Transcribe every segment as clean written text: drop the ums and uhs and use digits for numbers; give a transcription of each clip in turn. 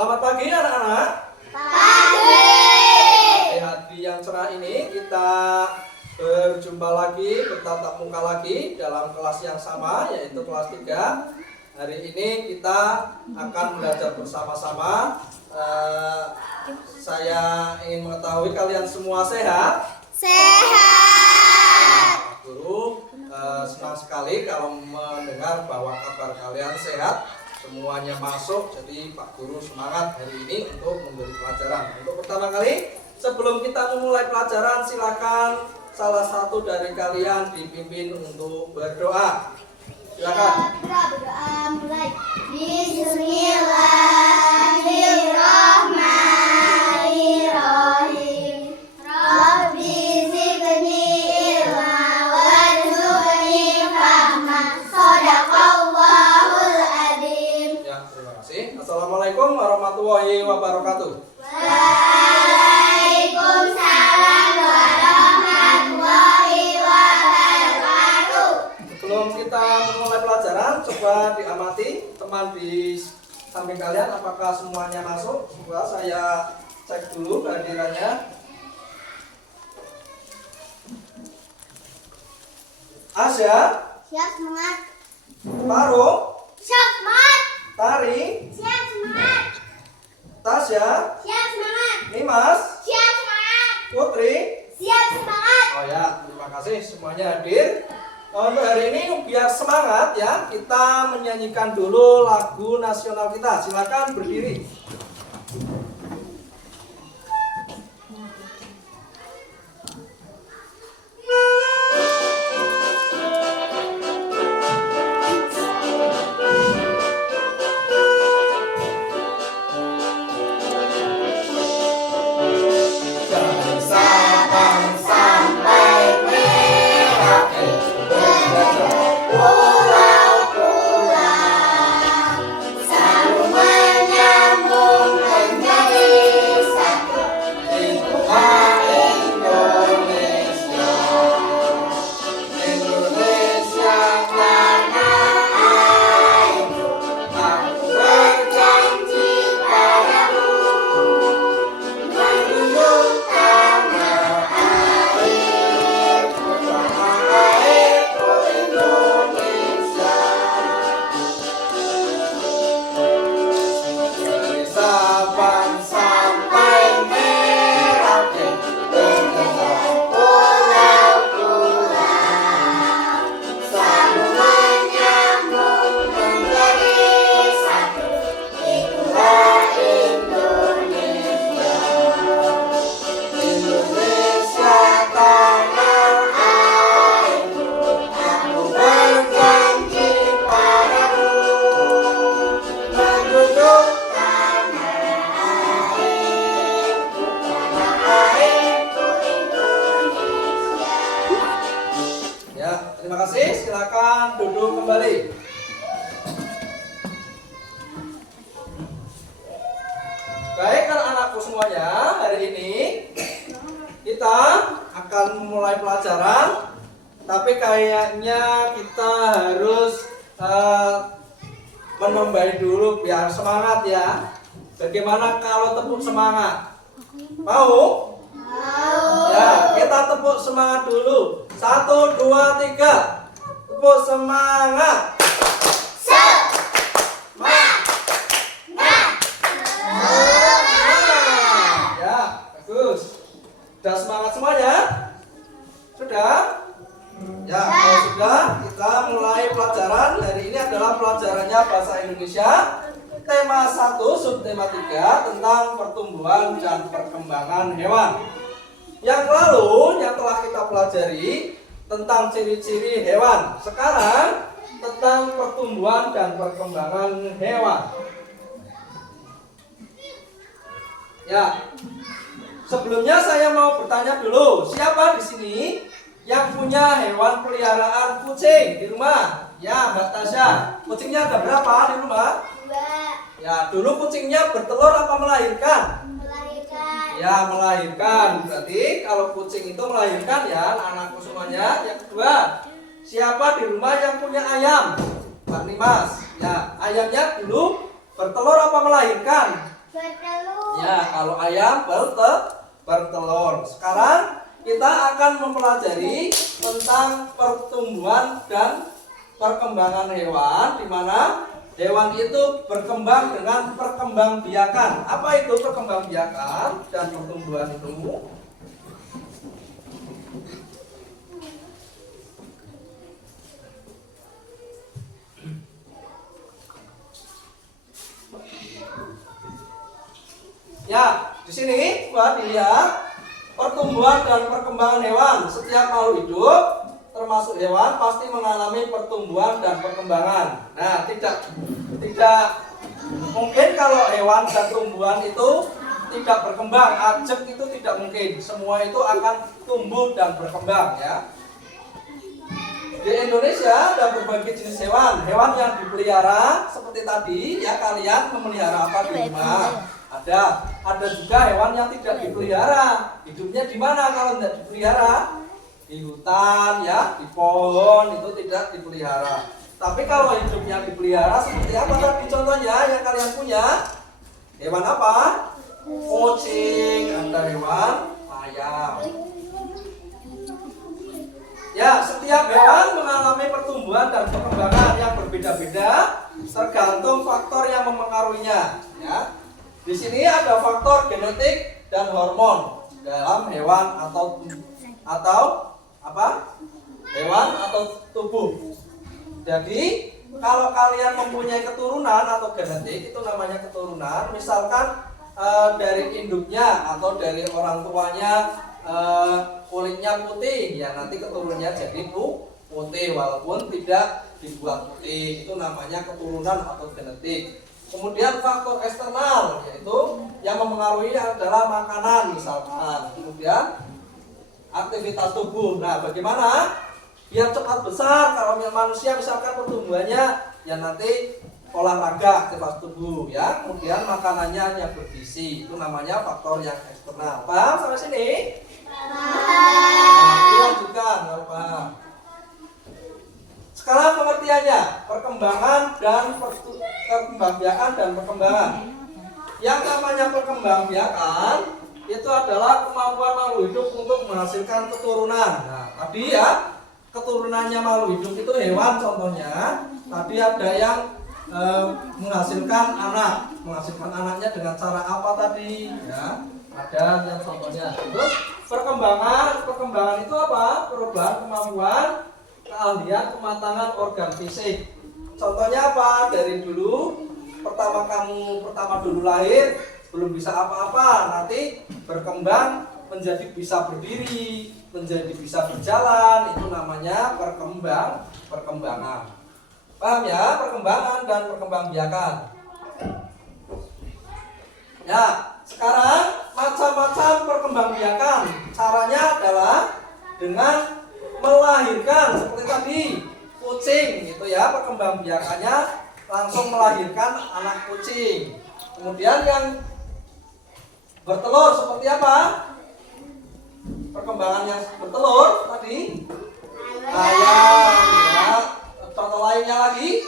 Selamat pagi anak-anak. Pagi. Hari yang cerah ini kita berjumpa lagi, bertatap muka lagi dalam kelas yang sama, yaitu kelas 3. Hari ini kita akan belajar bersama-sama. Saya ingin mengetahui kalian semua sehat? Sehat. Pak Guru senang sekali kalau mendengar bahwa kabar kalian sehat. Semuanya masuk, jadi Pak Guru semangat hari ini untuk memberi pelajaran. Untuk pertama kali, sebelum kita memulai pelajaran, silakan salah satu dari kalian dipimpin untuk berdoa. Silakan. Berdoa mulai. Bismillahirrahmanirrahim. Rabbi zidni ilma warzuqni fahma. Shadaqallahul adzim. Ya, terima kasih. Assalamualaikum warahmatullahi wabarakatuh. Waalaikumsalam warahmatullahi wabarakatuh. Sebelum kita memulai pelajaran, coba diamati teman di samping kalian apakah semuanya masuk. Coba saya cek dulu kehadirannya. Asya, Siap semangat. Parung, Siap semangat. Tari, Siap semangat. Tasya, Siap semangat. Nimas, Siap semangat. Putri. Siap semangat. Oh ya, terima kasih semuanya hadir. Untuk hari ini biar semangat ya, kita menyanyikan dulu lagu nasional kita. Silakan berdiri. Terima kasih, silakan duduk kembali. Baik anak-anakku semuanya, hari ini kita akan memulai pelajaran. Tapi kayaknya kita harus menembai dulu biar semangat ya. Bagaimana kalau tepuk semangat? Mau? Ya, kita tepuk semangat dulu. 1, 2, 3. Tepuk semangat. Ya, bagus. Sudah semangat semuanya? Sudah? Ya, kalau sudah, kita mulai pelajaran. Hari ini adalah pelajarannya Bahasa Indonesia. Tema 1, subtema 3 tentang pertumbuhan dan perkembangan hewan. Yang lalu yang telah kita pelajari tentang ciri-ciri hewan. Sekarang tentang pertumbuhan dan perkembangan hewan. Ya. Sebelumnya saya mau bertanya dulu, siapa di sini yang punya hewan peliharaan kucing di rumah? Ya, Mbak Tasya. Kucingnya ada berapa di rumah? 2. Ya, dulu kucingnya bertelur apa melahirkan? Melahirkan. Ya, melahirkan. Berarti kalau kucing itu melahirkan ya, anak-anakku semuanya. Yang kedua, siapa di rumah yang punya ayam? Pak Nimas. Ya, ayamnya dulu bertelur apa melahirkan? Bertelur. Ya, kalau ayam bertelur. Sekarang kita akan mempelajari tentang pertumbuhan dan perkembangan hewan, di mana hewan itu berkembang dengan perkembangbiakan. Apa itu perkembangbiakan dan pertumbuhan itu? Ya, di sini coba dilihat pertumbuhan dan perkembangan hewan. Setiap makhluk hidup, termasuk hewan, pasti mengalami pertumbuhan dan perkembangan. Nah, tidak mungkin kalau hewan dan tumbuhan itu tidak berkembang, ajak itu tidak mungkin. Semua itu akan tumbuh dan berkembang, ya. Di Indonesia ada berbagai jenis hewan. Hewan yang dipelihara seperti tadi, ya, kalian memelihara apa di rumah? Ada juga hewan yang tidak dipelihara. Hidupnya di mana kalau tidak dipelihara? Di hutan, ya, di pohon, itu tidak dipelihara. Tapi kalau hidupnya dipelihara seperti apa tadi contohnya yang kalian punya? Hewan apa? Kucing, ada hewan ayam. Ya, setiap hewan mengalami pertumbuhan dan perkembangan yang berbeda-beda tergantung faktor yang memengaruhinya, ya. Di sini ada faktor genetik dan hormon dalam hewan atau apa? Hewan atau tubuh. Jadi, kalau kalian mempunyai keturunan atau genetik, itu namanya keturunan. Misalkan dari induknya atau dari orang tuanya kulitnya putih, ya nanti keturunannya jadi putih walaupun tidak dibuat putih. Itu namanya keturunan atau genetik. Kemudian faktor eksternal, yaitu yang memengaruhi adalah makanan misalkan. Kemudian aktivitas tubuh. Nah, bagaimana biar cepat besar? Kalau manusia misalkan pertumbuhannya ya nanti olahraga, aktivitas tubuh, ya. Kemudian makanannya yang bergizi. Itu namanya faktor yang eksternal. Paham sampai sini? Nah, dilanjutkan, kalau paham. Sekarang pengertiannya, perkembangan dan perkembangbiakan dan perkembangan. Yang namanya perkembangbiakan itu adalah kemampuan makhluk hidup untuk menghasilkan keturunan. Nah, tadi ya, keturunannya makhluk hidup itu hewan contohnya. Tadi ada yang menghasilkan anaknya dengan cara apa tadi? Ya, ada yang contohnya. Terus perkembangan itu apa? Perubahan kemampuan, keahlian, kematangan organ fisik. Contohnya apa? Dari dulu pertama dulu lahir belum bisa apa-apa, nanti berkembang menjadi bisa berdiri, menjadi bisa berjalan, itu namanya perkembangan. Paham ya? Perkembangan dan perkembangbiakan. Ya, sekarang macam-macam perkembangbiakan. Caranya adalah dengan melahirkan seperti tadi kucing, itu ya, perkembangbiakannya langsung melahirkan anak kucing. Kemudian yang bertelur seperti apa? Perkembangan yang bertelur tadi ayam, ya. Contoh lainnya lagi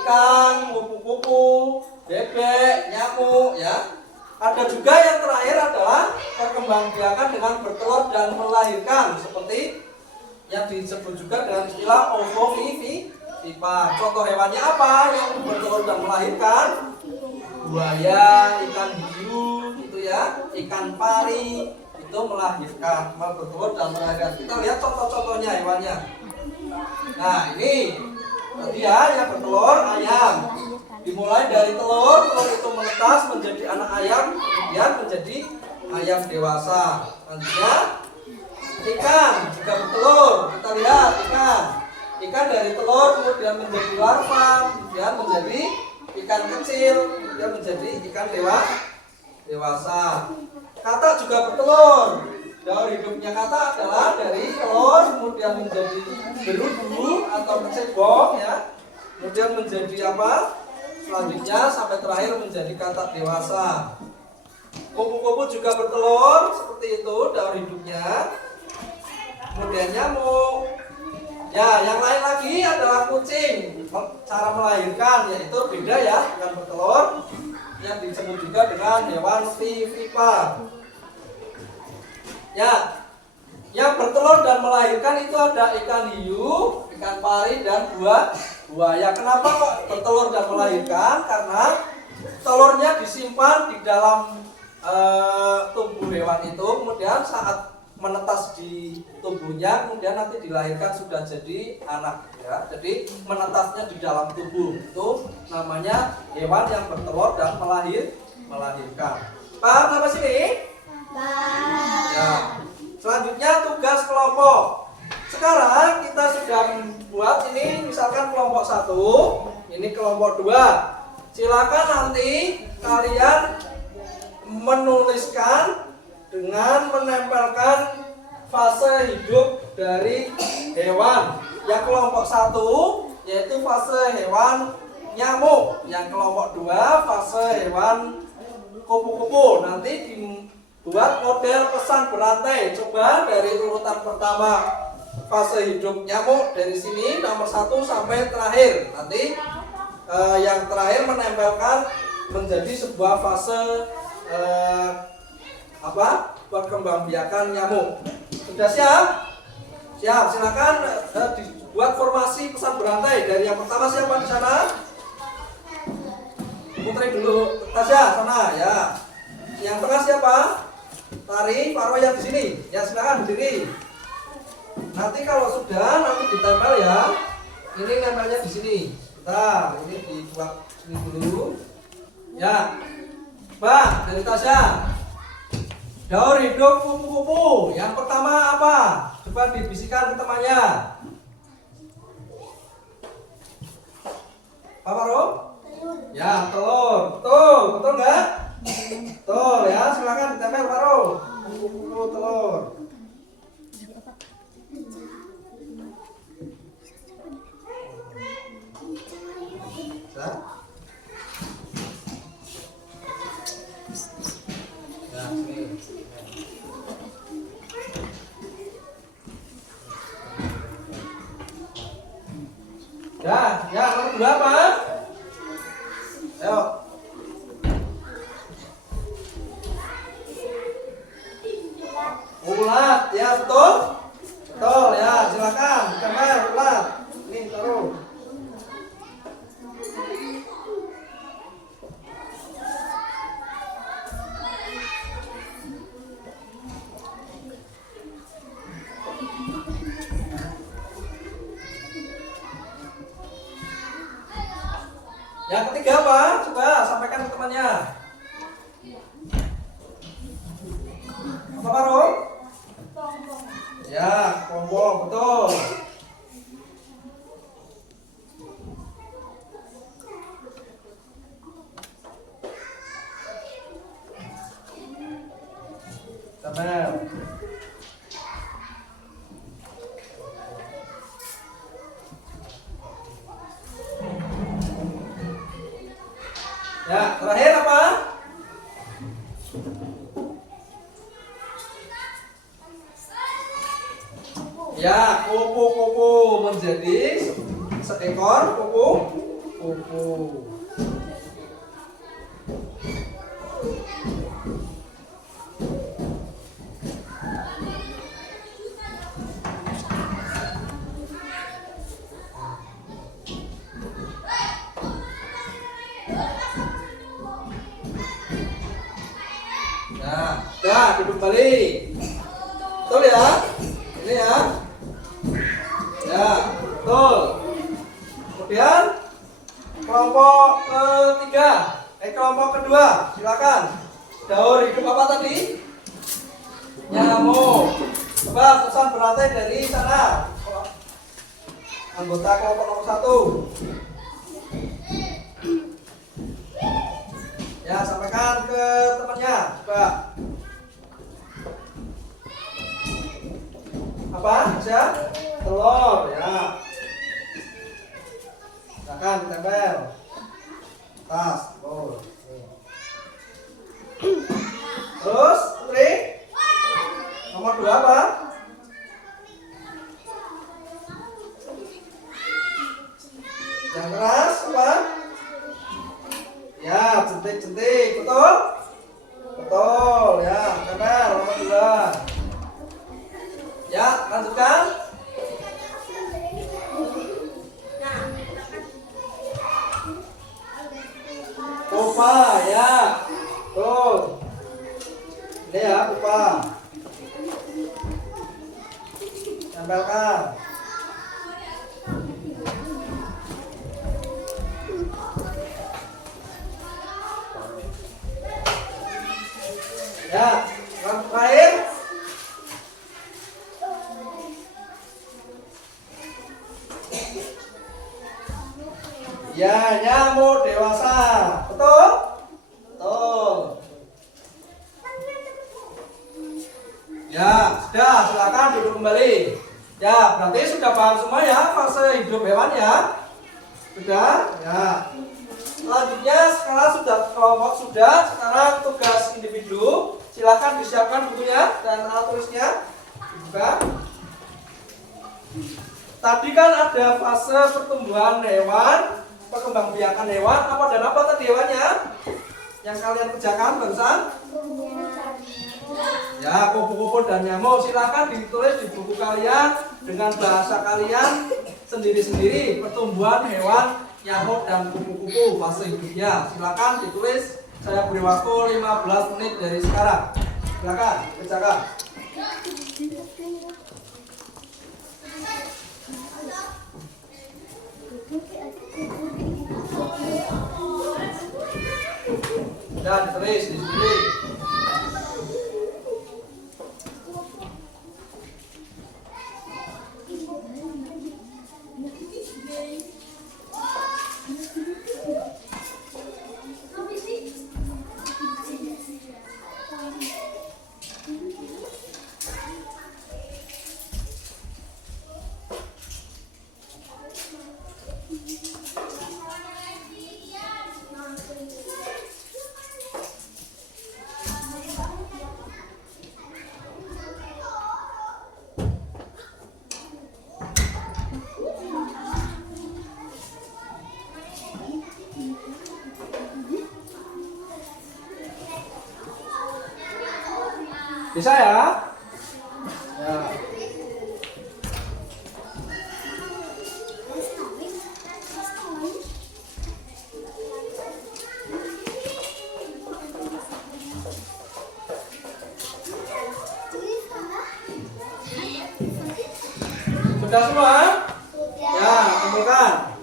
ikan, kupu-kupu, bebek, nyamuk, ya. Ada juga yang terakhir adalah perkembangbiakan dengan bertelur dan melahirkan, seperti yang disebut juga dengan istilah ovovivipa. Contoh hewannya apa yang bertelur dan melahirkan? Buaya, ikan hiu, itu ya, ikan pari, itu melahirkan, bertelur dan melahirkan. Kita lihat contoh-contohnya hewannya. Nah, ini tadi ya, yang bertelur ayam. Dimulai dari telur itu menetas menjadi anak ayam, kemudian menjadi ayam dewasa. Nantinya ikan juga bertelur. Kita lihat ikan dari telur kemudian menjadi larva, kemudian menjadi ikan kecil, kemudian menjadi ikan dewasa. Katak juga bertelur. Daur hidupnya katak adalah dari telur kemudian menjadi berudu atau kecebong, ya. Kemudian menjadi apa? Selanjutnya sampai terakhir menjadi katak dewasa. Kupu-kupu juga bertelur seperti itu daur hidupnya. Kemudian nyamuk. Ya, yang lain lagi adalah kucing. Cara melahirkan yaitu beda ya dengan bertelur. yang disebut juga dengan hewan vivipar. Ya, yang bertelur dan melahirkan itu ada ikan hiu, ikan pari, dan buaya. Kenapa kok bertelur dan melahirkan? Karena telurnya disimpan di dalam tubuh hewan itu, kemudian saat menetas di tubuhnya, kemudian nanti dilahirkan sudah jadi anak, ya. Jadi menetasnya di dalam tubuh itu namanya hewan yang bertelur dan melahirkan. Paham sampai sini? Ya. Selanjutnya tugas kelompok. Sekarang kita sudah membuat ini, misalkan kelompok 1, ini kelompok 2. Silakan nanti kalian menuliskan dengan menempelkan fase hidup dari hewan. Yang kelompok 1 yaitu fase hewan nyamuk, yang kelompok 2 fase hewan kupu-kupu. Nanti dibuat model pesan berantai. Coba dari urutan pertama fase hidup nyamuk dari sini nomor 1 sampai terakhir. Nanti yang terakhir menempelkan menjadi sebuah fase perkembangbiakan nyamuk. Sudah siap? Siap, silakan dibuat formasi pesan berantai. Dari yang pertama siapa di sana? Putri dulu, Tasya sana ya. Yang tengah siapa? Tari, Paro yang di sini. Ya silakan berdiri. Nanti kalau sudah nanti ditempel ya. Ini nempelnya di sini. Bentar, ini dibuat sini dulu. Ya. Bang, dari Tasya. Daur hidup kupu-kupu. Yang pertama apa? Coba dibisikkan ke temannya. Apa Rom? Ya, telur. Betul, betul nggak? Betul ya, silakan ditempel Pak Rom. Kupu-kupu telur. Bisa? Ya, sini. Ya, nomor 2 apa? Ayo. Ulat, ya betul? Betul ya, silakan. Kamera ulat. Nih, taruh. Yang ketiga apa? Coba sampaikan ke temannya. Apa Baru? Ya, kepompong, betul. Sabar. Ya, terakhir apa? Ya, kupu-kupu menjadi seekor kupu-kupu. Nah, duduk balik. Betul ya? Ini ya. Ya, betul. Kemudian kelompok ketiga, kelompok kedua, silakan. Daur hidup apa tadi? Nyamuk. Coba pesan berantai dari sana. Anggota kelompok nomor 1. Ya, sampaikan ke temannya. Coba. Apa? Bisa? Telur, ya. Silakan ditempel. Tas, telur. Terus, Putri? Nomor 2 apa? Yang keras apa? Ya, Cantik-cantik, betul? Betul, ya. Kamel, nomor 2. Ya, lanjutkan. Pupa, ya. Tuh. Ini ya, pupa. Tempelkan. Ya, yang terakhir. Ya, nyamuk dewasa. Betul? Betul. Ya, sudah, silakan duduk kembali. Ya, berarti sudah paham semua ya fase hidup hewan ya? Sudah? Ya. Selanjutnya sekarang sudah kelompok sudah, sekarang tugas individu. Silakan disiapkan bukunya dan alat tulisnya. Dibuka. Tadi kan ada fase pertumbuhan hewan, perkembangbiakan hewan, apa dan apa tadi hewannya? Yang kalian kerjakan barusan? Ya, kupu-kupu dan nyamuk. Silakan ditulis di buku kalian dengan bahasa kalian sendiri-sendiri. Pertumbuhan hewan, nyamuk dan kupu-kupu fase hidupnya. Silakan ditulis. Saya beri waktu 15 menit dari sekarang. Silakan kerjakan. Dan ditulis di sini. Bisa ya? Ya. Sudah semua? Ya, kumpulkan.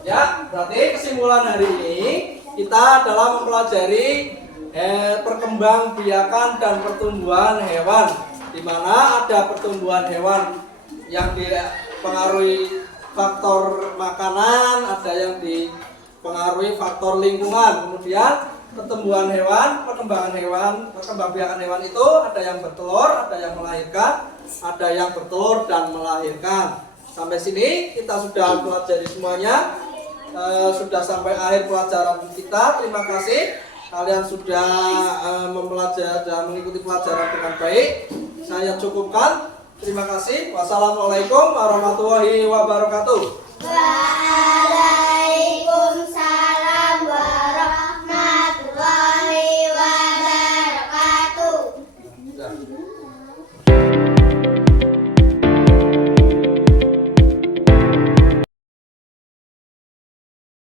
Ya, berarti kesimpulan hari ini kita dalam mempelajari perkembangbiakan dan pertumbuhan hewan, di mana ada pertumbuhan hewan yang dipengaruhi faktor makanan, ada yang dipengaruhi faktor lingkungan. Kemudian pertumbuhan hewan, perkembangbiakan hewan itu ada yang bertelur, ada yang melahirkan, ada yang bertelur dan melahirkan. Sampai sini kita sudah pelajari semuanya. Sudah sampai akhir pelajaran kita. Terima kasih kalian sudah mempelajari dan mengikuti pelajaran dengan baik. Saya cukupkan. Terima kasih. Wassalamualaikum warahmatullahi wabarakatuh. Waalaikumsalam warahmatullahi wabarakatuh.